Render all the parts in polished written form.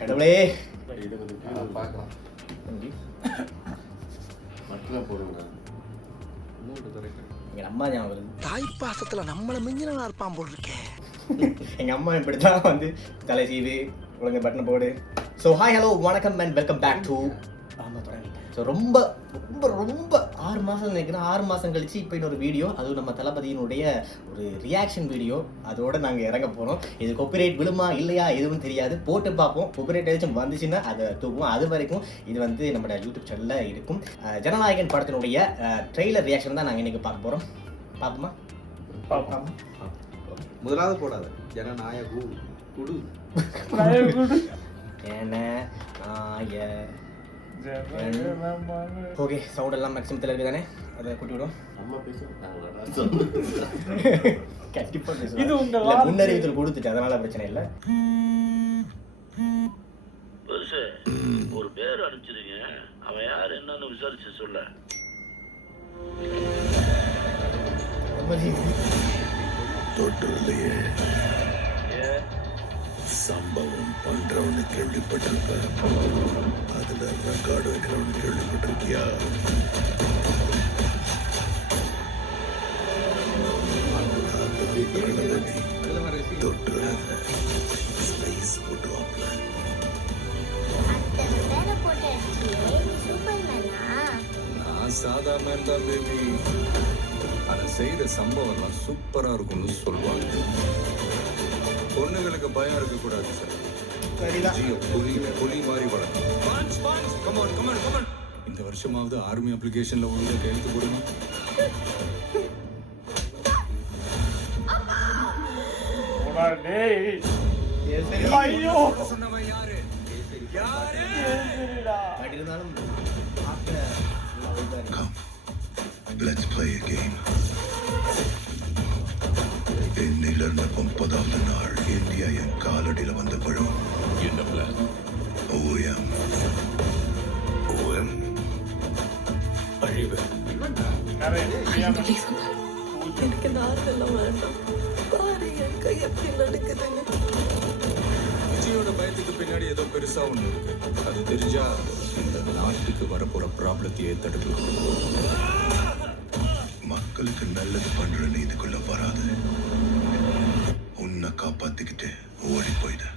கடவுளே பார்க்கலாம் மட்டும் போடுங்க. எங்கள் அம்மா ஞாபகம் வருது. தாய்ப்பாசத்துல நம்மள மிஞ்சினா இருப்பான் போல் இருக்கேன். எங்கள் அம்மா இப்படி தான் வந்து தலை சீவு ஒழுங்கு பட்டன் போடு. ஸோ ஹாய் ஹலோ வணக்கம் அண்ட் வெல்கம் பேக் டு ஆமாம் தொடங்கிட்டேன். ஸோ ரொம்ப ரொம்ப ரொம்ப 6 மாதம் நினைக்கிறேன். 6 மாதம் கழிச்சு இப்போ இன்னொரு வீடியோ, அதுவும் நம்ம தளபதியினுடைய ஒரு ரியாக்ஷன் வீடியோ. அதோடு நாங்கள் இறங்க போகிறோம். இது காப்பிரைட் விழுமா இல்லையா எதுவும் தெரியாது, போட்டு பார்ப்போம். காப்பிரைட் ஏதாச்சும் வந்துச்சுன்னா அதை தூக்குவோம். அது வரைக்கும் இது வந்து நம்மளோட யூடியூப் சேனலில் இருக்கும். ஜனநாயகன் படத்தினுடைய ட்ரெய்லர் ரியாக்ஷன் தான் நாங்கள் இன்றைக்கி பார்க்க போகிறோம். பார்ப்போமா? பார்ப்போம். முதலாவது போடாது ஜனநாயகு குடு ஓகே, சவுண்ட் எல்லாம் மேக்ஸிமத்தில் இருக்குது தானே, அதை கூட்டி விடும். கண்டிப்பாக பேசுவோம். முன்னறிவித்தல் கொடுத்துட்டு அதனால பிரச்சனை இல்லை. ஒரு பேர் அனுப்பிச்சிருங்க, அவன் யார் என்னன்னு விசாரிச்சு சொல்ல. தொற்றுலையே சம்பவம் பண்றவனு கேள்விப்பட்டிருப்ப, அதுல ரெக்கார்டு வைக்கிறவனு கேள்விப்பட்டிருக்கியா? தொற்று ஸ்லைஸ் போட்டுவாப்ல. நான் சாதா மேன் தான் பேபி. ஆனா செய்யற சம்பவம்லாம் சூப்பரா இருக்கும்னு சொல்லுவாங்க. பொண்ணுங்களுக்கு பயம் இருக்க கூடாது சார். புலி மாதிரி வளர்க்கும். இந்த வருஷமாவது ஆர்மி அப்ளிகேஷன்ல ஒழுங்கா கையெழுத்து போடுங்க. சொன்னவன் யாரு? Let's play a game. இன்னிலிருந்து 30வது நாள் இந்தியா என் காலடியில வந்த பழம். என்ன பிளான்? ஓஎம் அழிவு. எனக்கு நாரெல்லாம் வேண்டாம். பாரு என் கை எப்படி நடக்குதுன்னு. விஜயோட பயத்துக்கு பின்னாடி ஏதோ பெருசா ஒண்ணு இருக்கு. அது தெரிஞ்சா இந்த நாட்டுக்கு வரப்போற ப்ராப்ளத்தையே தடுக்கலாம். மக்களுக்கு நல்லது பண்ற நீதிக்குள்ள வராது. உன்னை காப்பாத்திக்கிட்டு ஓடி போயிடு.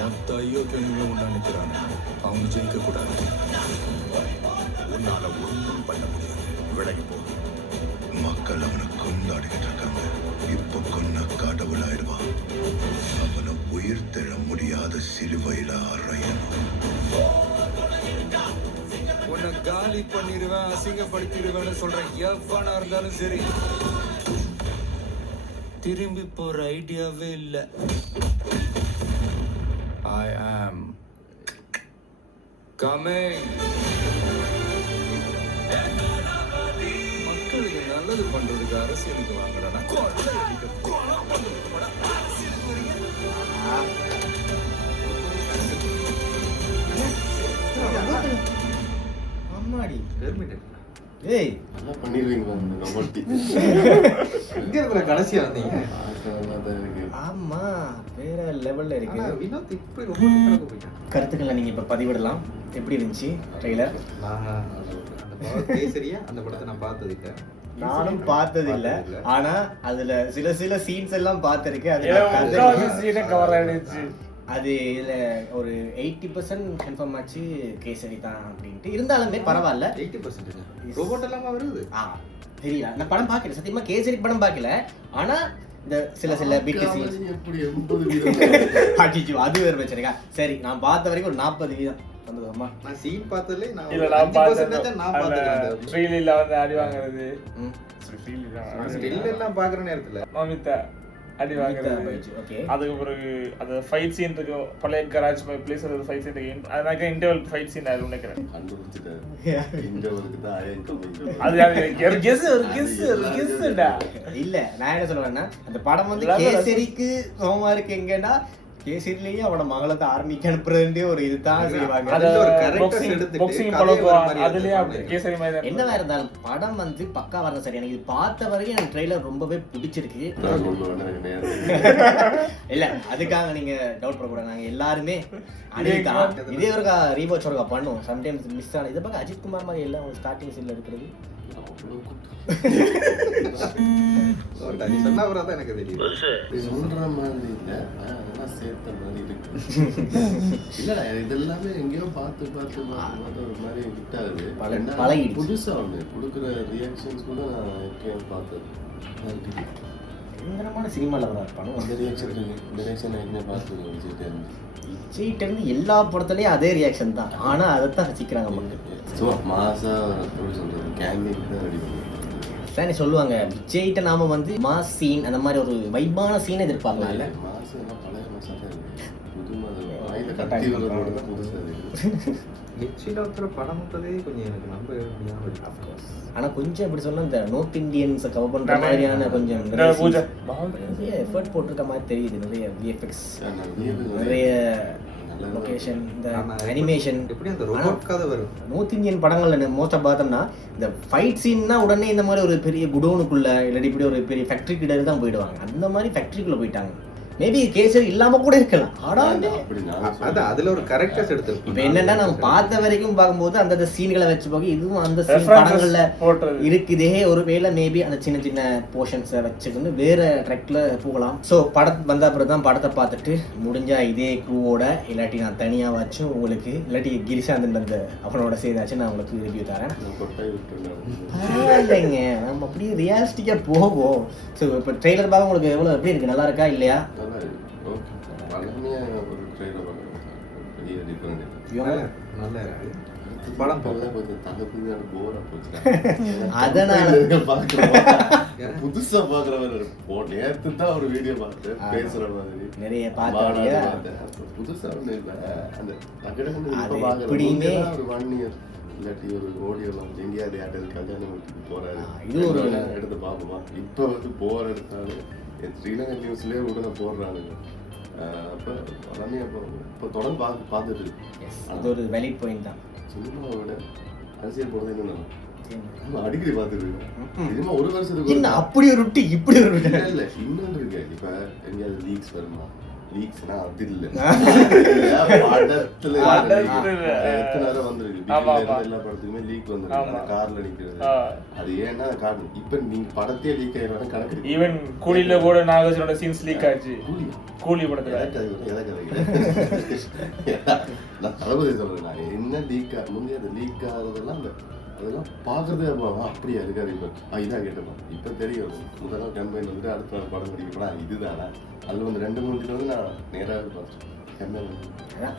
மொத்த ஐயோக்கியனுமே ஒண்ணா நிக்கிறாங்க. அவங்க ஜெயிக்க கூடாது. உன்னால ஒன்றும் பண்ண முடியாது. விலகி போ. மக்கள் அவனை கொண்டாடிக்கிட்டு இருக்காங்க. இப்ப கொன்ன கடவுள் ஆயிடுவான். அவனை உயிர் தெழ முடியாத சிலுவையில அறையணும். உன்னை காலி பண்ணிடுவேன், அசிங்கப்படுத்திடுவேன்னு சொல்றேன். எவனா இருந்தாலும் சரி, திரும்பி போற ஐடியாவே இல்லை. I am coming. மக்களுக்கு நல்லது பண்றதுக்கு அரசியலுக்கு வாங்கடா. அம்மாடி பெர்மிட் ஏய் நல்லா பண்ணிடுவீங்களா? இங்க இருக்கிற கடைசியா வந்தீங்க. ஆமா, வேற லெவல்ல இருக்கு. வினோத் இப்படி ரொம்ப கணக்கு போயிட்டான். கருத்துக்களை நீங்க இப்ப பதிவிடலாம். எப்படி இருந்துச்சு ட்ரெய்லர்? நான் அந்த படம் கேசரியா அந்த படத்தை நான் பார்த்தது இல்லை. நானும் பார்த்தது இல்ல. ஆனா அதுல சில சீன்ஸ் எல்லாம் பார்த்திருக்கேன். அது இதுல ஒரு 80% கன்ஃபார்ம் ஆச்சு கேசரி தான் அப்படின்ட்டு. இருந்தாலுமே பரவாயில்ல. 80% ரோபோட் எல்லாமே வருது. தெரியல, நான் படம் பார்க்கல சத்தியமா. கேசரி படம் பார்க்கல. ஆனா இந்த சில பிட் சீன்ஸ் எப்படி 80% அடிச்சு அது வேற வச்சிருக்கா. சரி, நான் பார்த்த வரைக்கும் ஒரு 40% வந்ததுமா. நான் சீன் பார்த்ததுல நான் இல்ல நான் 5% நான் பார்த்தேன். ட்ரெயிலர்ல வந்து அடி வாங்குறது. ஸ்டில் எல்லாம் பார்க்குற நேரத்துல மமிதா அடி வாங்குறது. அதுக்கு பிறகு அது ஃபைட் சீன் இருக்கு. பழைய கராஜ் பிளேஸ் அது ஃபைட் சீன் இருக்கு. அதனால இன்டர்வல் ஃபைட் சீன் அது நினைக்கிறேன். அது கெஸ்டா இல்ல. நான் என்ன சொல்லுவேன்னா, அந்த படம் வந்து கேசரிக்கு சோமா இருக்கு எங்கன்னா கேசரிலேயே அவனோட மகளத்தை ஆர்மிக்கு அனுப்புறதுன்றே ஒரு இதுதான் செய்வாங்க. அது ஒரு characters எடுத்துட்டு boxing கதையை பழக்கம் வேற மாதிரி அதுலயே அப்படி எடுத்துப்பாங்க. கேசரி மாதிரி தான் என்னவா இருந்தாலும் படம் வந்து பக்கா வரணும் சரி. எனக்கு இது பார்த்த வரைக்கும் எனக்கு ட்ரெய்லர் ரொம்பவே பிடிச்சிருக்கு. இல்ல அதுக்காக நீங்க டவுட் பண்ணக்கூடாது. நாங்க எல்லாருமே அனிதா இதே ஒரு ரீவாட்ச் ஒருக்கா பண்ணுவோம். சம்டைம்ஸ் மிஸ் ஆன இதை பார்க்க அஜித் குமார் மாதிரி எல்லாம் ஸ்டார்டிங் சீன்ல இருக்கிறது நீ சொன்னா அப்புறம் தான் எனக்கு தெரியும். பெருசு சொல்ற மாதிரி இல்ல, அதெல்லாம் சேர்த்த மாதிரி இருக்கு. இல்லடா இது எல்லாமே எங்கேயோ பார்த்து ஒரு மாதிரி ஹிட் ஆகுது. பழகிடுச்சு. புதுசா ஒண்ணு கொடுக்குற ரியாக்ஷன்ஸ் கூட நான் எங்கேயோ பார்த்தது. பயங்கரமான சினிமாவில் வர படம். இந்த ரியாக்ஷன் எங்கேயோ பார்த்துருக்கேன் விஜய்கிட்ட இருந்து எல்லா படத்துலயும் அதே ரியாக்ஷன் தான். ஆனா அதைத்தான் ரசிக்கிறாங்க மக்கள். சும்மா மாசா எப்படி சொல்றது கேங்கிங் தான் ரெடி பண்ணுவாங்க. சார் சொல்லுவாங்க விஜய்கிட்ட நாம வந்து மாஸ் சீன் அந்த மாதிரி ஒரு வைப்பான சீன் எதிர்பார்க்கலாம்ல. மாசம் பழைய மாசம் தான் இருக்கு. புது மாதம் வாயில கத்தி வரதோட தான் புதுசா இருக்கு. நிச்சயத்துல படம்ன்றதே கொஞ்சம் எனக்கு நம்ப முடியாம இருக்கு. ஆனா கொஞ்சம் எப்படி சொன்னா இந்த நார்த் இந்தியன்ஸ் கவர் பண்ற மாதிரியான கொஞ்சம் நிறைய எஃபர்ட் போட்டிருக்க மாதிரி தெரியுது. நிறைய விஎஃப்எக்ஸ், நிறைய லொகேஷன், இந்த அனிமேஷன். எப்படி அந்த ரோபோட் கதை வரும் நார்த் இந்தியன் படங்கள்ல மோஸ்டா பார்த்தோம்னா இந்த ஃபைட் சீன்னா உடனே இந்த மாதிரி ஒரு பெரிய குடோனுக்குள்ள இல்லாட்டி இப்படி ஒரு பெரிய ஃபேக்டரி கிட்ட தான் போயிடுவாங்க. அந்த மாதிரி ஃபேக்டரிக்குள்ள போயிட்டாங்க. மேபி கேசரி இல்லாம கூட இருக்கலாம். ஆனா அது அதுல ஒரு கரெக்டர்ஸ் எடுத்துருக்கு. இப்ப என்னன்னா நம்ம பார்த்த வரைக்கும் பார்க்கும்போது அந்த சீன்களை வச்சு பார்க்க இதுவும் அந்த சீன் படங்கள்ல இருக்குதே. ஒருவேளை மேபி அந்த சின்ன சின்ன போர்ஷன்ஸை வச்சுக்கிட்டு வேற ட்ராக்ல போகலாம். ஸோ படம் வந்த அப்புறம் தான் படத்தை பார்த்துட்டு முடிஞ்சா இதே க்ரூவோட இல்லாட்டி நான் தனியா வச்சும் உங்களுக்கு இல்லாட்டி கிரிசாந்தன் அந்த அவனோட செய்தாச்சும் நான் உங்களுக்கு ரிவ்யூ தரேன். இல்லைங்க நம்ம அப்படியே ரியாலிஸ்டிக்கா போவோம். ஸோ இப்போ ட்ரெய்லர் பார்க்க உங்களுக்கு எவ்வளோ எப்படி இருக்கு? நல்லா இருக்கா இல்லையா? நல்லா இருக்கு படம். புதுசா பாக்குறவர் நேத்து தான் ஒரு வீடியோ பார்த்து பேசுற மாதிரி நிறைய பார்த்தா புதுசா ஒண்ணு இல்ல. அந்த எப்படியுமே ஒரு 1 இயர் இல்லாட்டி ஒரு ஓடியோலாம் எங்கேயாவது யார்ட்டு கல்யாணம் வீட்டுக்கு போறாரு இது ஒரு எடுத்து பார்ப்போமா. இப்போ வந்து போற எடுத்தாலும் ஸ்ரீலங்கா நியூஸ்லயே உடனே போடுறானுங்க. அப்போ உடனே இப்போ தொடர்ந்து பார்த்துட்டு இருக்கு. அது ஒரு வேலிட் பாயிண்ட் தான். சினிமாவை விட அரசியல் போடுறது இன்னும் அடிக்கடி பார்த்துட்டு இருக்கேன். இதுமா ஒரு வருஷத்துக்கு என்ன அப்படி ஒரு ரொட்டி இப்படி ஒரு ரொட்டி இல்ல இன்னொன்று இருக்கு. இப்ப எங்கேயாவது லீக்ஸ் வருமா? லீக்ஸ்னா அது இல்ல படத்துல எத்தனை நேரம் வந்திருக்கு. எல்லா படத்துக்குமே லீக் வந்துருக்கு. கார்ல நிக்கிறது அது ஏன்னா காரணம். இப்ப நீங்க படத்தையே லீக் ஆயிடும் கணக்கு. ஈவன் கூலில கூட நாகார்ஜுனோட சீன்ஸ் லீக் ஆச்சு. கூலி படத்துல நான் தளபதி சொல்றேன். நான் என்ன லீக் முந்தைய அது லீக் ஆகுறதெல்லாம் அதெல்லாம் பாக்குறதே அப்படியா இருக்காது. இப்ப இதான் கேட்டேன். இப்ப தெரியும் முதல்ல கேம்பெயின் வந்துட்டு அடுத்த படம் படிக்கப்படா இதுதானா அது வந்து 2-3 கிலோ வந்து நான் நேராக பார்த்தேன்.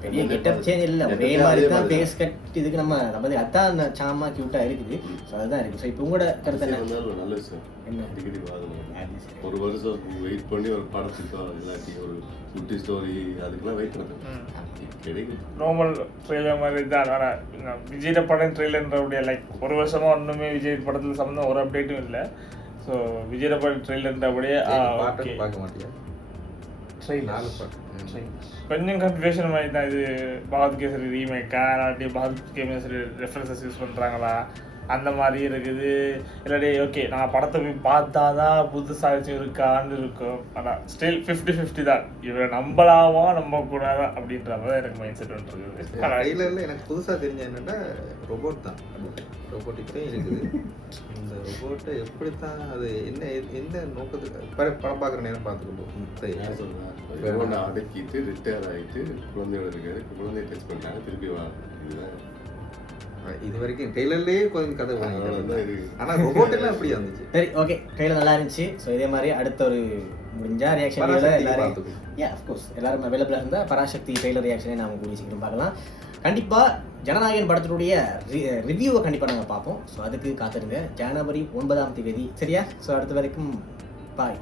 பெரிய கெட்டப் சேஞ்ச் இல்லை. ஒரே மாதிரி தான் ஃபேஸ் கட். இதுக்கு நம்ம அதான் அந்த சாமா கியூட்டா இருக்குது. ஸோ அதுதான் இருக்கு. ஸோ இப்போ உங்களோட கருத்து என்ன? ஒரு நல்ல விஷயம். என்ன அடிக்கடி ஒரு வருஷம் வெயிட் பண்ணி ஒரு படத்துக்கோ இல்லாட்டி ஒரு குட்டி ஸ்டோரி அதுக்கெல்லாம் வெயிட் பண்ணுறேன் கிடைக்கும். நார்மல் ட்ரெய்லர் மாதிரி தான். ஆனால் விஜய் படம் ட்ரெய்லர்ன்றபடியா லைக் ஒரு வருஷமா ஒன்றுமே விஜய் படத்தில் சம்மந்தம் ஒரு அப்டேட்டும் இல்லை. ஸோ விஜய் படம் ட்ரெய்லர்ன்றபடியே பார்க்க மாட்டேன். கொஞ்சம் கன்ஃபியூஷன் மாதிரி தான். இது பாரத் கேசரி ரீமேக்கா இல்லாட்டி பாரத் கேசரி ரெஃபரன்சஸ் யூஸ் பண்ணுறாங்களா அந்த மாதிரி இருக்குது. இல்லாட்டி ஓகே நான் படத்தை போய் பார்த்தா தான் புதுசாக இருக்கான்னு இருக்கும். ஆனால் ஸ்டில் 50-50 தான். இவரை நம்பலாமா நம்பக்கூடாதா அப்படின்ற மாதிரி எனக்கு மைண்ட் செட் வந்துருக்குது. ட்ரெய்லரில் எனக்கு புதுசாக தெரிஞ்ச என்னென்னா ரோபோட் தான். ரோபோட்டிக்கே இருக்குது. இந்த ரோபோட்டை எப்படித்தான் அது என்ன எந்த நோக்கத்துக்கு படம் பார்க்குற நேரம் பார்த்துக்கிட்டோம். அடக்கிட்டு ரிட்டையர் ஆகிட்டு குழந்தையோட இருக்காரு. குழந்தைய டச் பண்ணிட்டாங்க திருப்பி வா. இது வரைக்கும் ட்ரெய்லர்லேயே கொஞ்சம் கதை ஆனால் ரோபோட் எல்லாம் அப்படியே இருந்துச்சு. சரி ஓகே ட்ரெய்லர் நல்லா இருந்துச்சு. ஸோ இதே மாதிரி அடுத்த ஒரு முடிஞ்சா ரியாக்ஷன் எல்லாரும் அஃப்கோர்ஸ் எல்லாரும் அவைலபிளாக இருந்தால் பராசக்தி ட்ரெய்லர் ரியாக்ஷனே நாங்கள் கூடிய சீக்கிரம் பார்க்கலாம். கண்டிப்பாக ஜனநாயகன் படத்தினுடைய ரிவ்யூவை கண்டிப்பாக நாங்கள் பார்ப்போம். ஸோ அதுக்கு காத்திருங்க. ஜனவரி 9ஆம் தேதி சரியா? ஸோ அடுத்த வரைக்கும் பாய்.